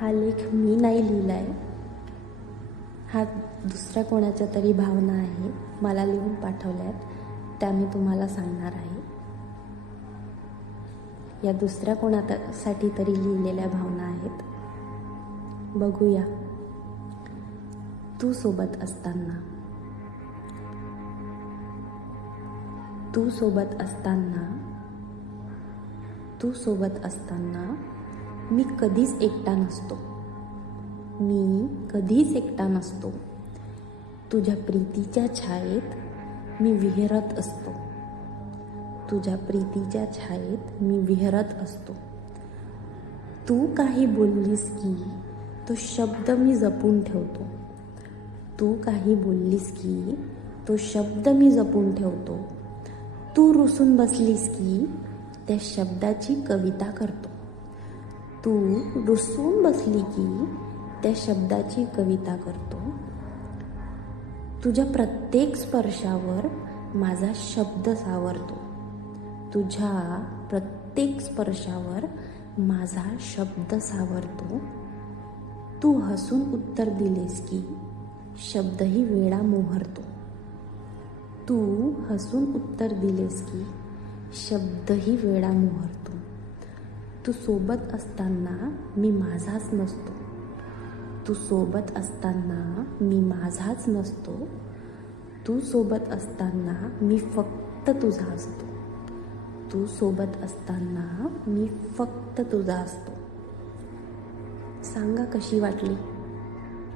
हा लेख मी नाही लिहिला आहे हा दुसऱ्या कोणाच्या तरी भावना आहे मला लिहून पाठवल्या आहेत त्या मी तुम्हाला सांगणार आहे या दुसऱ्या कोणासाठी तरी लिहिलेल्या भावना आहेत बघूया तू सोबत असताना तू सोबत असताना तू सोबत असताना मी कधीच एकटा नसतो मी कधीच एकटा नसतो तुझ्या प्रीतीच्या छायेत मी विहरत असतो तुझ्या प्रीतीच्या छायेत मी विहरत असतो तू काही बोललीस की तो शब्द मी जपून ठेवतो तू काही बोललीस की तो शब्द मी जपून ठेवतो तू रुसून बसलीस की त्या शब्दाची कविता करतो तू रुसून बसली की त्या शब्दाची कविता करतो तुझ्या प्रत्येक स्पर्शावर माझा शब्द सावरतो तुझ्या प्रत्येक स्पर्शावर माझा शब्द सावरतो तू हसून उत्तर दिलेस की शब्दही वेळा मोहरतो तू हसून उत्तर दिलेस की शब्दही वेळा मोहरतो तू सोबत असताना मी माझाच नसतो तू सोबत असताना मी माझाच नसतो तू सोबत असताना मी फक्त तुझा असतो तू सोबत असताना मी फक्त तुझा असतो सांगा कशी वाटली